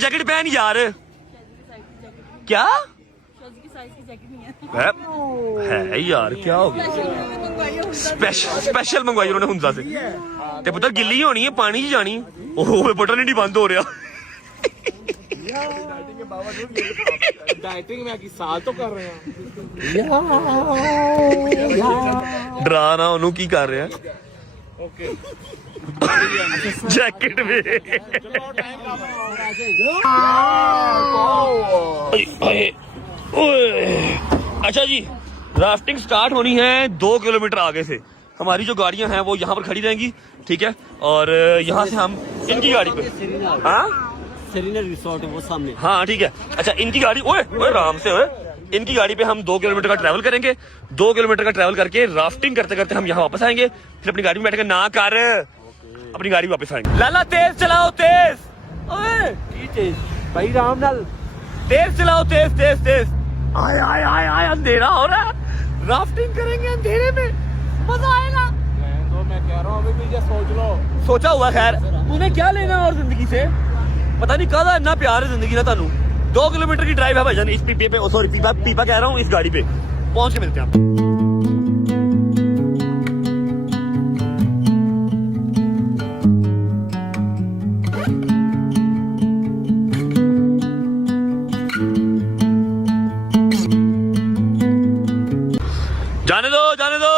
Jacket पहन यार। क्या है यार, क्या हो गया? स्पेशल मंगवाई उन्होंने हुंजा से, ते पुत्र गिल्ली होनी है, पानी च जानी। ओह बटन नहीं बंद हो रहा। डाइटिंग में साल तो कर रहे हैं। डरा ना उन्होंने की कर रहे हैं। ओके जैकेट में अच्छा जी, राफ्टिंग स्टार्ट होनी है 2 किलोमीटर आगे से। हमारी जो गाड़ियां हैं वो यहाँ पर खड़ी रहेंगी, ठीक है। और यहाँ से हम इनकी गाड़ी पे, हाँ सेरिना रिसोर्ट है वो सामने। हाँ ठीक है। अच्छा इनकी गाड़ी, ओए ओए आराम से, ओए इनकी गाड़ी पे हम 2 किलोमीटर का ट्रैवल करेंगे। 2 किलोमीटर का ट्रैवल करके राफ्टिंग करते करते हम यहाँ वापस आएंगे। फिर अपनी गाड़ी में बैठेंगे, ना कर अपनी गाड़ी वापस आएंगे। लाला तेज चलाओ, तेज। ओए तेज भाई, राम नाल तेज चलाओ, तेज तेज तेज। आए आए आए आए, अंधेरा हो रहा है। राफ्टिंग करेंगे अंधेरे में, मजा आएगा। मैं कह रहा हूँ अभी भी सोच लो। सोचा हुआ, खैर तूने क्या लेना और जिंदगी से, पता नहीं कादा इतना प्यार है जिंदगी ना तानू। 2 किलोमीटर की ड्राइव है भाईजान इस पीपे पे, सॉरी पीपा कह रहा हूँ, इस गाड़ी पे पहुंच के मिलते हैं आप। जाने दो जाने दो,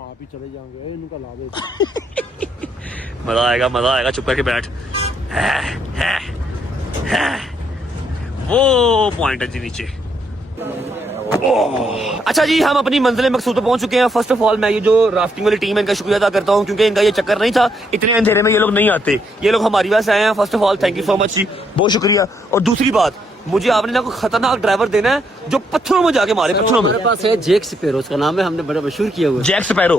आप ही चले जाओगे, इनका ला दे। मजा आएगा, चुप करके बैठ। है वो पॉइंट है जी नीचे। अच्छा जी, हम अपनी मंजिल मकसूद पे पहुंच चुके हैं। फर्स्ट ऑफ ऑल मैं ये जो राफ्टिंग वाली टीम है इनका शुक्रिया अदा करता हूं, क्योंकि इनका ये चक्कर नहीं था, इतने अंधेरे में ये लोग नहीं आते। ये लोग हमारी वजह से आए हैं। First of all thank you so much जी, बहुत शुक्रिया। और दूसरी बात, मुझे आपने ना कोई खतरनाक ड्राइवर देना है जो पत्थरों में जाके मारे, पत्थरों में। हमारे पास है जैक स्पैरो, उसका नाम है, हमने बड़ा मशहूर किया हुआ है। Jack Sparrow,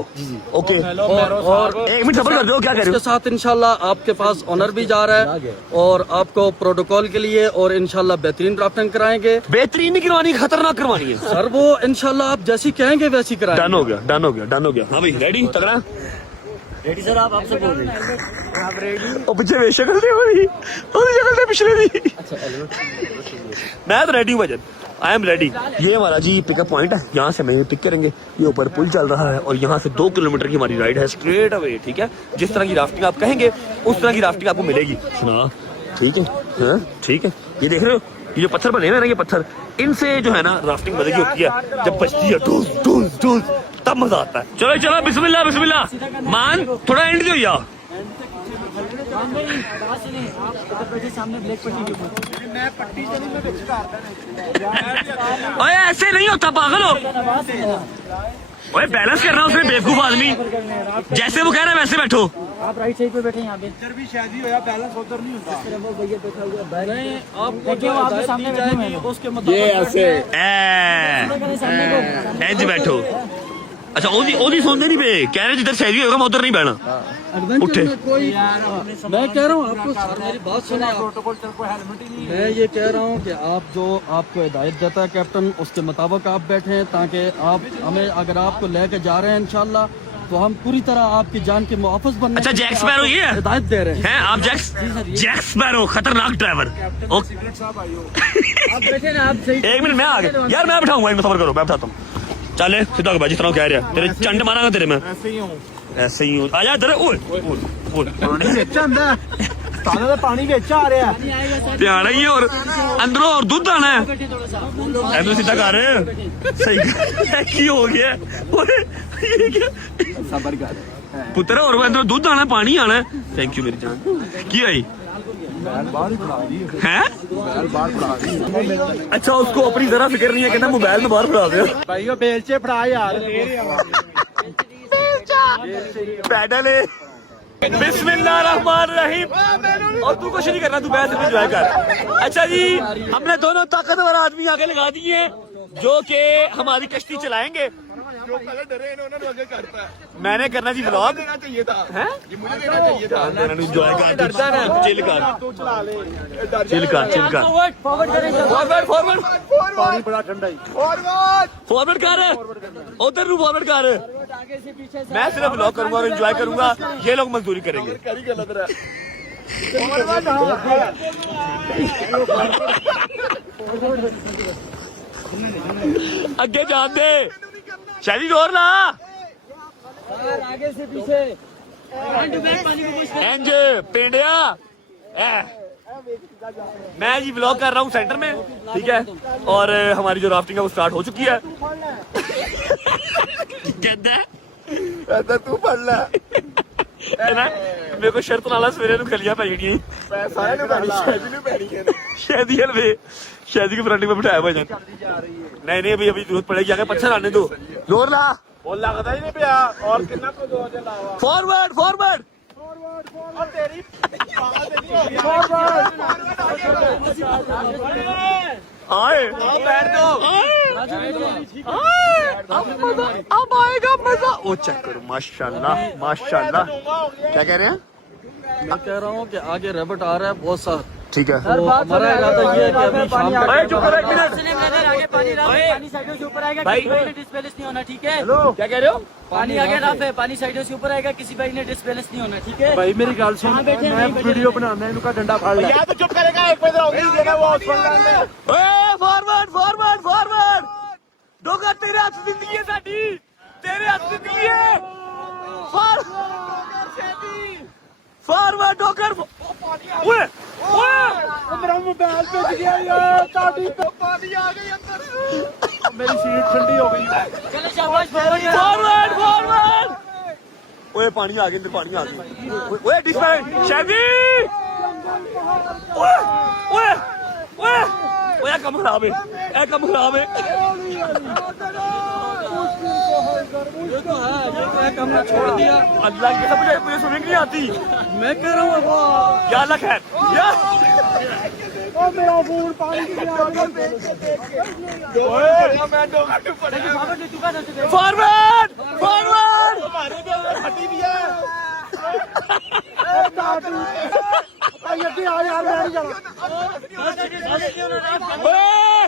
okay. और एक मिनट सबर कर दो, क्या कह रहे हो? इसके साथ इंशाल्लाह आपके पास ऑनर भी जा रहा है और आपको प्रोटोकॉल के लिए और इंशाल्लाह बेहतरीन ड्राफ्टिंग कराएंगे। बेहतरीन नहीं करवानी, खतरनाक करवानी है सर। वो इंशाल्लाह आप जैसी कहेंगे वैसी कराएंगे। डन हो गया, डन हो गया, डन हो गया। हाँ भाई रेडी, तगड़ा रेडी सर, आप आपसे बोल रहे हैं आप रेडी? और पीछे वे शक्ल नहीं हो रही, और शक्ल से पिछले दी। मैं तो रेडी हूँ भजन, आई एम रेडी। ये हमारा जी पिकअप पॉइंट है, यहाँ से हमें पिक करेंगे। ये ऊपर पुल चल रहा है और यहाँ से 2 किलोमीटर की हमारी राइड है स्ट्रेट अवे, ठीक है। जिस तरह की राफ्टिंग आप कहेंगे उस तरह की राफ्टिंग आपको मिलेगी। सुना, ठीक है, हाँ ठीक है। ये देख रहे हो, ये जो पत्थर बने हुए हैं ना, ये पत्थर, इनसे जो है ना राफ्टिंग मजे की होती है। जब बजती है टूस टूस टूस, तब मजा आता है। चलो चलो, बिस्मिल्लाह बिस्मिल्लाह। मान थोड़ा एंड दो यार। ओए ऐसे नहीं होता, पागल हो। ओए बैलेंस करना उसमें, बेवकूफ आदमी। जैसे वो कह रहे हैं वैसे बैठो। आप राइट साइड पे बैठे यहाँ पे। इधर भी शादी होया, बैलेंस उधर नहीं होता। आपके सामने जाएंगे उसके ये ऐसे इंज बैठो। अच्छा ओदी सुनते नहीं पे, कह रहे जिधर शादी होगा मैं उधर नहीं बैठना। उठे कोई मैं कह रहा हूँ आपको, सर मेरी बात सुने आप। प्रोटोकॉल चल, कोई हेलमेट ही नहीं है। मैं ये कह रहा हूँ कि आप जो आपको हिदायत देता है कैप्टन, उसके मुताबिक आप बैठे, ताकि आप हमें, अगर आपको लेके जा रहे हैं इंशाल्लाह, तो हम पूरी तरह आपकी जान के मुआफिज बनने। अच्छा जैक स्पैरो ये है, हिदायत दे रहे हैं आप? जैक स्पैरो खतरनाक ड्राइवर। ओके आप बैठे ना, आप सही। एक मिनट मैं आ गया यार, मैं बैठाऊंगा, इनमें सबर करो, मैं बैठाता हूँ। चले सीधा जिस तरह कह रहा, तेरे चंड मारांगा तेरे में। ऐसे ही हूँ, ऐसे ही हूँ। आजा इधर। ओए पानी बेच आंदा साले दा पानी बेच आ रहा है। ध्यान ही है, और अंदरों और दूध आना है। ऐसे सीधा कर, सही की हो गया। ओए ये क्या, सबर कर पुत्र, और अंदरों दूध आना है, पानी आना है। थैंक यू मेरी जान। की आई बाहर फड़ा दी है, बाहर फड़ा दी। अच्छा उसको अपनी जरा फिक्र नहीं है, कहना मोबाइल में बाहर फड़ा दे। भाई बेलचे फड़ा यार। पैडल है। बिस्मिल्लाहिर्रहमानिर्रहीम। और तू कुछ नहीं करना, तू बैठ एंजॉय कर। अच्छा जी, हमने दोनों ताकतवर आदमी आगे लगा दिए हैं जो कि हमारी कश्ती चलाएंगे। जो पहले डरे इन्होंने आगे करता है। मैंने करना जी व्लॉग, देना चाहिए था, हैं? ये मुझे देना चाहिए था। एंजॉय कर, चिल कर, तू चला ले, चिल कर, चिल कर। फॉरवर्ड फॉरवर्ड पानी बड़ा ठंडा ही। फॉरवर्ड फॉरवर्ड कर, उधर रू फॉरवर्ड कर। आगे से पीछे से। मैं सिर्फ व्लॉग करूंगा और एंजॉय करूंगा, ये लोग मजदूरी करेंगे। करी गलत रहा। अगे जान दे शादी जोर ला आगे से पीछे इंज पेंडिया मैं जी ब्लॉग कर रहा हूँ सेंटर में, ठीक है। और हमारी जो राफ्टिंग है वो स्टार्ट हो चुकी है। कहता तू पढ़ ला है ना, मेरे को शर्त नाला सवेरे नु गलियां पै जड़ियां सारे ने पढ़ ला शादी की फ्रंटिंग में बिठाया भाई नहीं अभी जरूरत पड़ेगी, आगे पत्थर आने दो, जोर ला। वो लगता ही नहीं पिया और कितना को जोर से लावा फॉरवर्ड फॉरवर्ड और तेरी आए बैठ दो अब आएगा मजा। ओ चेक करो माशाल्लाह माशाल्लाह। क्या कह रहे हैं? मैं कह रहा हूँ कि आगे रैबिट आ रहा है बहुत सा, ठीक है तो हमारा इरादा ये है कि अभी शाम तक अरे चुप करो एक मिनट आगे पानी पानी साइडों से ऊपर आएगा, भाई। किसी भाई ने डिसबैलेंस नहीं होना, ठीक है। क्या कह रहे हो? पानी आगे रफ है, पानी साइडों से ऊपर आएगा, किसी भाई ने डिसबैलेंस नहीं होना, ठीक है। भाई मेरी गल सुन, मैं वीडियो बनाना है, इनका डंडा फाड़ ले। या तो चुप करेगा, एक पे होगी देना वो forward forward forward forward Doga तेरे हाथ जिंदगी है साडी, तेरे हाथ जिंदगी है। फॉरवर्ड डोकर ओए ओए मेरा मोबाइल पे गया यार, काटी पे पानी आ गई अंदर, मेरी सीट ठंडी हो गई। चलो शाबाश, फॉरवर्ड फॉरवर्ड फॉरवर्ड। ओए पानी आ गया, अंदर पानी आ गया। ओए डिस्पैच शादी। ओए ओए ओए ओए कम खराब है, ए कम खराब है। ये तो है, ये तो है, हमने छोड़ दिया। अल्लाह की कसम मुझे स्विमिंग नहीं आती। मैं कह रहा हूँ या अल्लाह खैर या ओ मेरा फोन पानी में आ गया। ओए मैं डोगा टू पड़ेगा। फॉरवर्ड फॉरवर्ड हमारे पे हटी भी है। ए काटी भाई, ये यार मैं नहीं जाना। ओए